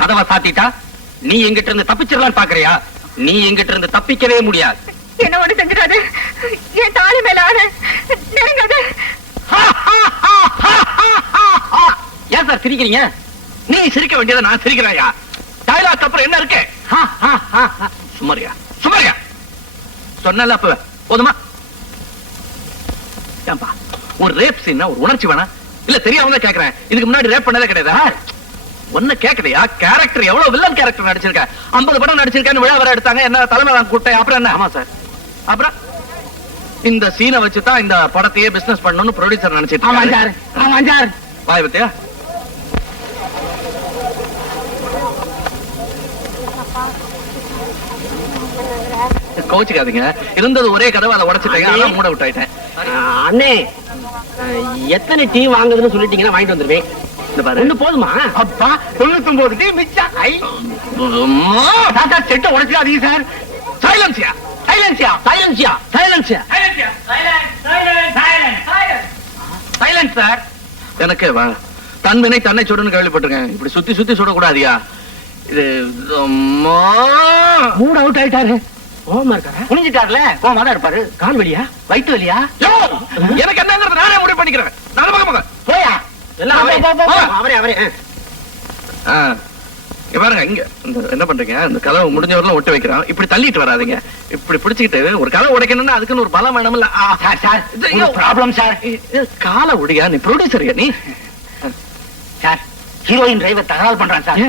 கதவை சாத்திட்டா நீ எங்கிட்ட இருந்து தப்பிச்சிடலான்னு பாக்குறியா? நீ எங்கிட்ட இருந்து தப்பிக்கவே முடியாது. என்ன ஒண்ணு செஞ்சிடாது. என் தாலி மேல ஆடு நெருங்காது. ஏன் சார் சிரிக்கிறீங்க? நீ சிரிக்க வேண்டியதை நான் சிரிக்கிறாயா? டயலாக் அப்புறம் என்ன இருக்கு? சுமரியா சுமரியா சொன்னல அப்ப போதுமா? ஏன்பா ஒரு ரேப் சீன் ஒரு உணர்ச்சி வேணா? இல்ல தெரியாம தான் கேக்குறேன். இதுக்கு முன்னாடி ரேப் பண்ணதே கிடையாதா? ஒன்ன கேக்குறியா? கேரக்டர் எவ்வளவு வில்லன் கேரக்டர் நடிச்சிருக்க? 50 படம் நடிச்சிருக்கேன்னு விழா வர எடுத்தாங்க. என்ன தலைமை நான் கூட்டேன். அப்புறம் என்ன? ஆமா சார். அப்புறம் இந்த சீனை வச்சுதான் இந்த படத்தையே பிசினஸ் பண்ணணும்னு ப்ரொடியூசர் நினைச்சிட்டு இருக்காரு. வாய் பத்தியா? கோச்சுக்காதீங்க. இருந்தது ஒரே கதவை, அதை உடைச்சிட்டேன். அதான் மூட விட்டாயிட்டேன். அண்ணே எத்தனை டீ வாங்குதுன்னு சொல்லிட்டீங்கன்னா வாங்கிட்டு வந்துருவேன். ஒண்ணு போதுமா? அப்பா 99 டீ மிச்சம். செட்டை உடைச்சிடாதீங்க சார். சைலன்சியா சைலன்சியா சைலன்சியா சைலன்சியா சைலன்ஸ் சார். எனக்கு தன்வினை தன்னை சுடுன்னு கேள்விப்பட்டிருக்கேன். இப்படி சுத்தி சுத்தி சுடக்கூடாதியா? இது மூட் அவுட் ஆயிட்டாரு. கோவமா இருக்காரு. புரிஞ்சிட்டாருல. கோவமா தான் இருப்பாரு. கால் வலியா வயிற்று வலியா? எனக்கு என்னங்கிறது நானே முடிவு பண்ணிக்கிறேன். நான் போயா எல்லாம் அவரே அவரே. பாருங்க இங்க என்ன பண்றீங்க? இந்த கதவை முடிஞ்சவரெல்லாம் ஒட்ட வைக்கிறான். இப்படி தள்ளிட்டு வராதீங்க. இப்படி பிடிச்சிக்கிட்டு ஒரு கதவை உடைக்கணும்னா அதுக்குன்னு ஒரு பலம் வேணும்ல. Problem sir. கால உடையா? நீ ப்ரொடியூசரியா நீ? சார் ஹீரோயின் டிரைவர் தகராறு பண்றான் சார்.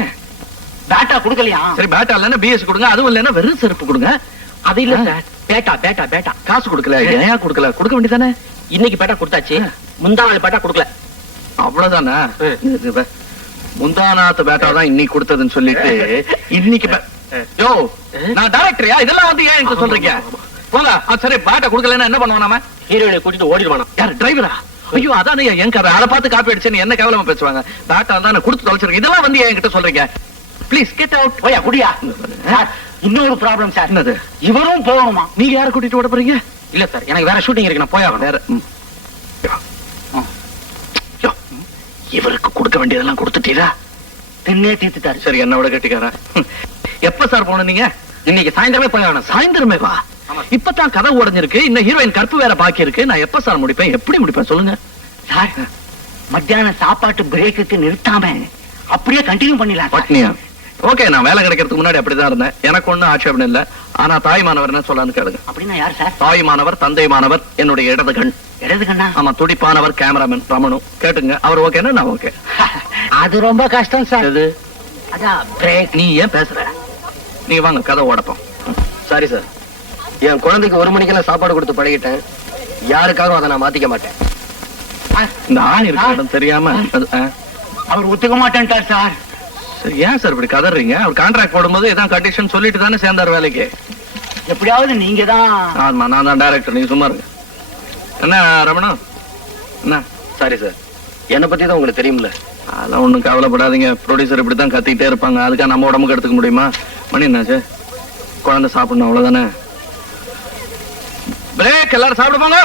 பேட்டா கொடுக்கலையா? சரி பேட்டா இல்லன்னா பிஎஸ் கொடுங்க. அதுவும் இல்லன்னா வெறும் செருப்பு கொடுங்க. அது இல்ல சார். பேட்டா பேட்டா பேட்டா காசு கொடுக்கல. ஏன் கொடுக்கல? கொடுக்க வேண்டியதானே. இன்னைக்கு பேட்டா கொடுத்தாச்சு. முந்தா நாள் பேட்டா கொடுக்கல. அவ்வளவுதானா? முந்தானாத்து பேட்டா தான் இன்னைக்கு கொடுத்ததுன்னு சொல்லிட்டு இன்னைக்கு யோ நான் டைரக்டரியா? இதெல்லாம் வந்து ஏன் எனக்கு சொல்றீங்க? போங்க. சரி பேட்டா கொடுக்கலன்னா என்ன பண்ணுவோம்? நாம ஹீரோயினை கூட்டிட்டு ஓடிடுவானா? யார் டிரைவரா? ஐயோ அதான் என் கதை. அதை பார்த்து காப்பி அடிச்சு என்ன கேவலமா பேசுவாங்க. பேட்டா தான் நான் கொடுத்து தொலைச்சிருக்கேன். இதெல்லாம் வந்து என்கிட்ட சொல்றீங்க. Please get out. போயா குடியா. இன்னொரு ப்ராப்ளம் சார். என்னது? இவரும் போகணுமா? நீங்க யாரை கூட்டிட்டு ஓட போறீங்க? இல்ல சார் எனக்கு வேற ஷூட்டிங் இருக்கு. நான் போயா வேற. இவருக்கு கொடுக்க வேண்டியதெல்லாம் கொடுத்துட்டீரா? தின்னே தீர்த்துட்டாரு. சரி என்னோட கட்டிக்காரா. எப்ப சார் போன நீங்க? இன்னைக்கு சாயந்தரமே போய் ஆகணும். சாயந்தரமே வா. இப்பதான் கதை உடைஞ்சிருக்கு. இன்னும் ஹீரோயின் கற்பு வேற பாக்கி இருக்கு. நான் எப்ப சார் முடிப்பேன்? எப்படி முடிப்பேன் சொல்லுங்க சார். மத்தியான சாப்பாட்டு பிரேக்குக்கு நிறுத்தாம அப்படியே கண்டினியூ பண்ணிடலாம். பட்னியா? ஓகே. நான் வேலை கிடைக்கிறதுக்கு முன்னாடி அப்படிதான் இருந்தேன். எனக்கு ஒண்ணும் ஆட்சேபம் இல்ல. ஆனா தாய் மாணவர் என்ன சொல்லான்னு கேளுங்க. அப்படின்னா யார் சார்? தாய் மாணவர் தந்தை மாணவர் என்னுடைய இடது கண். இடது கண்ணா? ஆமா. துடிப்பானவர் கேமராமேன் ரமணு. கேட்டுங்க. அவர் ஓகேன்னா நான் ஓகே. அது ரொம்ப கஷ்டம் சார். இது அதான் பிரேக். நீ ஏன் பேசுற? நீ வாங்க கதை ஓடப்போம். Sorry sir. என் குழந்தைக்கு 1 மணிக்கெல்லாம் சாப்பாடு கொடுத்து பழகிட்டேன். யாருக்காகவும் அதை நான் மாத்திக்க மாட்டேன். இந்த ஆண் இருக்க இடம் தெரியாம அவர் ஒத்துக்க மாட்டேன்ட்டார் சார். சரி ஏன் சார் இப்படி கதறீங்க? அவர் கான்ட்ராக்ட் போடும்போது ஏதாவது கண்டிஷன் சொல்லிட்டு தானே சேர்ந்தார் வேலைக்கு. எப்படியாவது நீங்க தான். ஆமா நான் தான் டைரக்டர். நீங்க சும்மா இருங்க. என்ன ரமணா? என்ன? Sorry sir. என்னை பத்தி தான் உங்களுக்கு தெரியும்ல. அதெல்லாம் ஒண்ணும் கவலைப்படாதீங்க. ப்ரொடியூசர் இப்படித்தான் கத்திக்கிட்டே இருப்பாங்க. அதுக்காக நம்ம உடம்புக்கு எடுத்துக்க முடியுமா? மணி என்னாச்சு? குழந்தை சாப்பிடணும் அவ்வளவுதானே. பிரேக். எல்லாரும் சாப்பிடுவாங்க.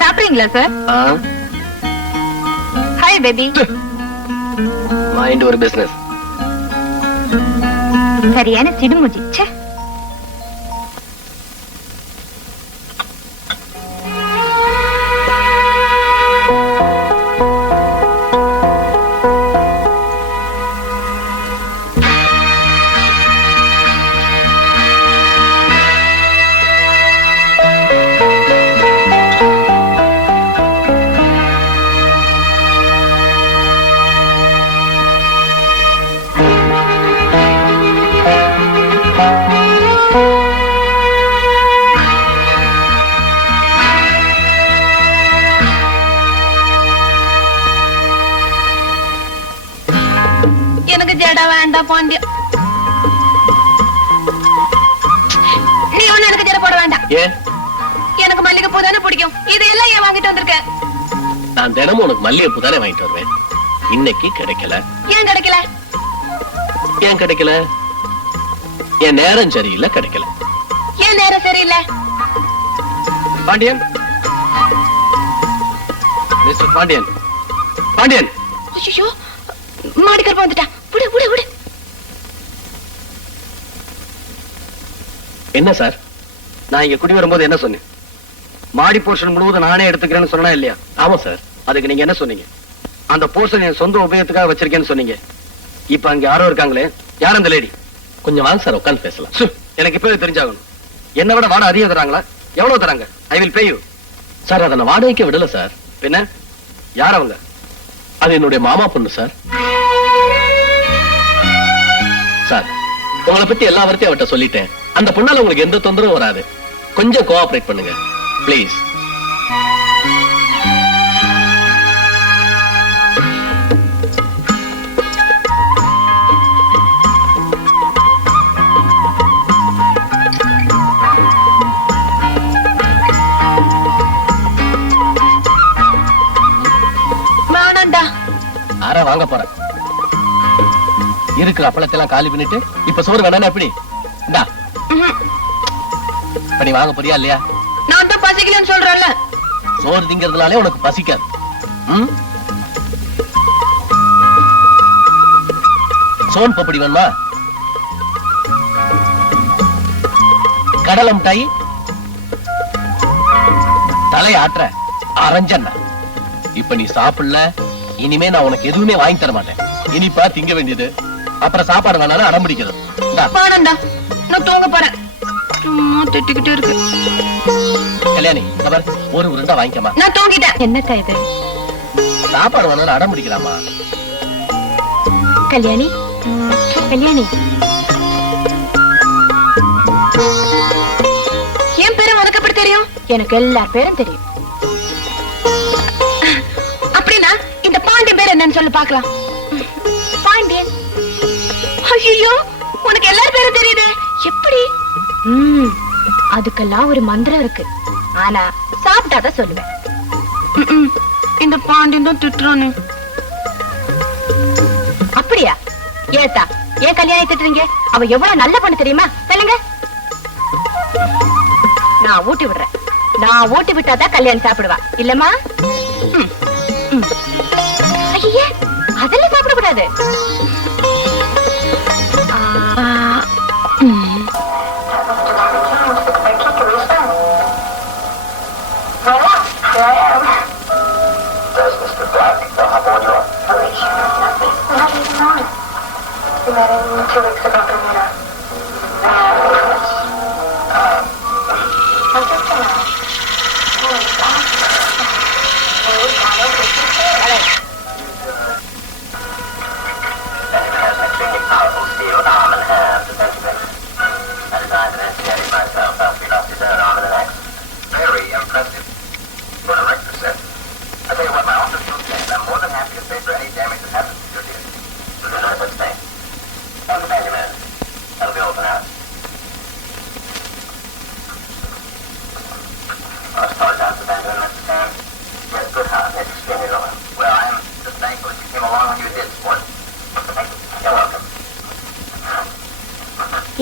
சாப்பிடுறீங்களா சார்? Hi baby. மைண்ட் ஒரு பிசினஸ். சரியான சிடுமுடி. எனக்கு ஜடா வேண்டாம் பாண்டியா. நீ ஒண்ணு எனக்கு ஜட போட வேண்டாம். எனக்கு மல்லிகை பூ தானே பிடிக்கும். இதெல்லாம் ஏன் வாங்கிட்டு வந்திருக்க? நான் தினமும் உனக்கு மல்லிகைப்பூ தானே வாங்கிட்டு வருவேன். இன்னைக்கு கிடைக்கல. ஏன் கிடைக்கல? ஏன் கிடைக்கல? என் நேரம் சரியில்லை, கிடைக்கல. ஏன் நேரம் சரியில்லை? பாண்டியன், மிஸ்டர் பாண்டியன், பாண்டியன். ஐயோ, மாடிக்கருப்ப வந்துட்டா. விடு விடு விடு. என்ன சார்? நான் இங்க குடி வரும்போது என்ன சொன்னேன்? மாடி போர்ஷன் முழுவதும் நானே எடுத்துக்கிறேன்னு சொன்னா இல்லையா? ஆமா சார். அதுக்கு நீங்க என்ன சொன்னீங்க? அந்த போர்ஷன் என் சொந்த உபயோகத்துக்காக வச்சிருக்கேன்னு சொன்னீங்க. இப்ப அங்க யாரோ இருக்காங்களே, யார் அந்த லேடி? கொஞ்சம் வாங்க சார், உட்காந்து பேசலாம். எனக்கு இப்பவே தெரிஞ்சாகணும். என்ன விட வாடகை அதிகம் தராங்களா? எவ்வளவு தராங்க? I will pay you. Sir, அதை நான் வாடகைக்கு விடல சார். என்ன? யார் அவங்க? அது என்னுடைய மாமா பொண்ணு சார். சார், உங்களை பத்தி எல்லா வார்த்தையும் அவட்ட சொல்லிட்டேன். அந்த பொண்ணால உங்களுக்கு எந்த தொந்தரவும் வராது. கொஞ்சம் கோஆபரேட் பண்ணுங்க ப்ளீஸ். ஆரா வாங்க போறேன். இருக்கிற அப்பளத்தெல்லாம் காலி பண்ணிட்டு இப்ப சோறு வேணா எப்படி? இந்தா, இப்ப நீ வாங்க போறியா இல்லையா? நான் தான் பசிக்கலன்னு சொல்றேன்ல. சோறு திங்கிறதுனாலே உனக்கு பசிக்காது. சோன் பப்படி வேணுமா? கடலை மிட்டாய், தலை ஆற்ற அரைஞ்சண்ண. இப்ப நீ சாப்பிடல, இனிமே நான் உனக்கு எதுவுமே வாங்கி தர மாட்டேன். இனிப்பா திங்க வேண்டியது, அப்புறம் சாப்பாடு வேணாலும் அடம்பிடிக்கிறது. பாடண்டா, நான் தூங்க போறேன். சும்மா திட்டிக்கிட்டே இருக்கு. கல்யாணி, ஒரு உருண்டை வாங்கிக்கமா. நான் தூங்கிட்டேன். என்னக்கா இது? சாப்பாடு வேணாலும் அடம்பிடிக்கலாமா? கல்யாணி, கல்யாணி, என் பேரும் உனக்கு எப்படி தெரியும்? எனக்கு எல்லா பேரும் தெரியும். அப்படின்னா இந்த பாண்டியன் பேர் என்னன்னு சொல்லு பாக்கலாம். பாண்டியன். ஐயோ, உனக்கு எல்லாரும் பேரும் தெரியுது. எப்படி? அதுக்கெல்லாம் ஒரு மந்திரம் இருக்கு. ஆனா சாப்பிட்டாதான் சொல்லுவேன். இந்த பாண்டியன் தான் திட்டுறானு. அப்படியா? ஏத்தா, ஏன் கல்யாணி திட்டுறீங்க? அவ எவ்வளவு நல்ல பொண்ணு தெரியுமா? சொல்லுங்க. நான் ஊட்டி விடுறேன். நான் ஊட்டி விட்டாதான் கல்யாணி சாப்பிடுவா. இல்லம்மா? ஐயே, அதெல்லாம் சாப்பிடக்கூடாது.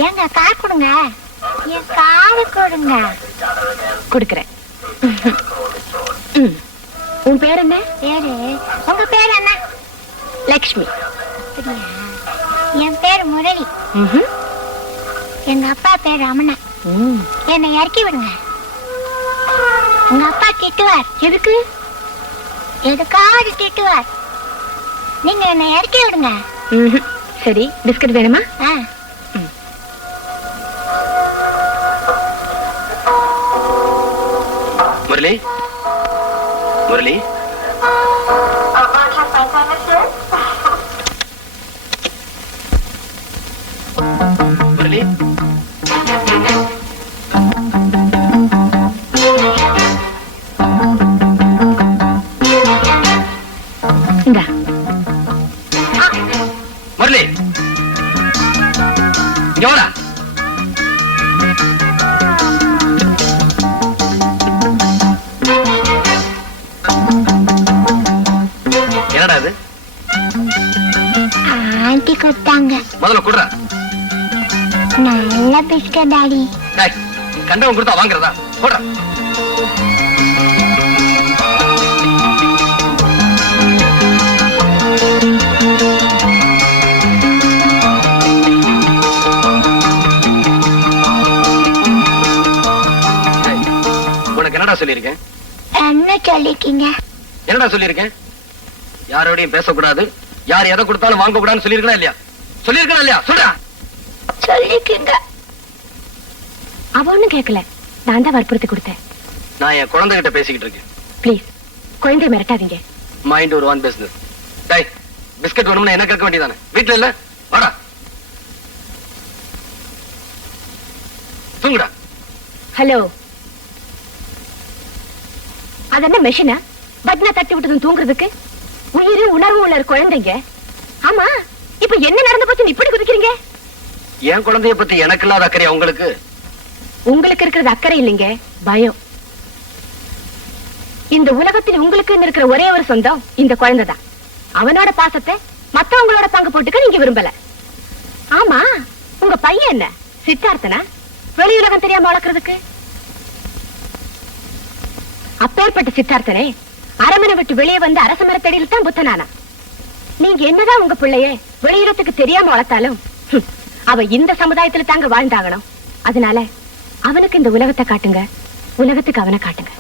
ஏங்க கார் கொடுங்க. என் காரை கொடுங்க. கொடுக்கிறேன். உன் பேர் என்ன? பேரு, உங்க பேர் என்ன? லக்ஷ்மி. அப்படியா? என் பேர் முரளி. எங்க அப்பா பேர் ரமணன். என்னை இறக்கி விடுங்க. உங்க அப்பா திட்டுவார். எதுக்கு? எதுக்காவது திட்டுவார். நீங்க என்னை இறக்கி விடுங்க. சரி, பிஸ்கட் வேணுமா? முரளி, முரளி, முரளி, இந்தா. முரளி, இங்க வாடா. தாங்க முதல்ல குடுறா. நல்ல பிஸ்கட் டாடி. டேய், கண்டவன் கொடுத்தா வாங்குறதா? போடுறா. டேய், உனக்கு என்னடா சொல்லியிருக்கேன்? என்ன சொல்லிருக்கீங்க? என்னடா சொல்லியிருக்கேன்? யாரோடையும் பேசக்கூடாது, யார் எதை கொடுத்தாலும் வாங்க கூடாதுன்னு சொல்லியிருக்கா இல்லையா? சொல்லியிருக்கா இல்லையா? சொல்றா. சொல்லிருக்கீங்க. அவ ஒண்ணும் கேட்கல, நான் தான் வற்புறுத்தி கொடுத்தேன். நான் என் குழந்தைகிட்ட பேசிக்கிட்டு இருக்கேன். ப்ளீஸ் குழந்தைய மிரட்டாதீங்க. மைண்ட் ஒரு வான் பேசுது. டேய், பிஸ்கட் வேணும்னு என்ன கேட்க வேண்டியதானே? வீட்டுல இல்ல? வாடா, தூங்குடா. ஹலோ, அது என்ன மெஷினா? பட்னா தட்டி விட்டதும் தூங்குறதுக்கு? உயிரும் உணர்வும் உள்ள ஒரு குழந்தைங்க. ஆமா, இப்ப என்ன நடந்து போச்சு இப்படி குதிக்கிறீங்க? என் குழந்தைய பத்தி எனக்கு இல்லாத அக்கறையா உங்களுக்கு? உங்களுக்கு இருக்கிறது அக்கறை இல்லைங்க, பயம். இந்த உலகத்தில் உங்களுக்கு இருக்கிற ஒரே ஒரு சொந்தம் இந்த குழந்தை தான். அவனோட பாசத்தை மத்தவங்களோட பங்கு போட்டுக்க நீங்க விரும்பல. ஆமா, உங்க பையன் என்ன சித்தார்த்தனா வெளி உலகம் தெரியாம வளர்க்கறதுக்கு? அப்பேற்பட்ட சித்தார்த்தனே அரமனை விட்டு வெளியே வந்து அரச மரத்தடியில் தான் புத்தனானா. நீங்க என்னதான் உங்க பிள்ளைய வெளியுறத்துக்கு தெரியாம வளர்த்தாலும் அவ இந்த சமுதாயத்துல தாங்க வாழ்ந்தாகணும். அதனால அவனுக்கு இந்த உலகத்தை காட்டுங்க, உலகத்துக்கு அவனை காட்டுங்க.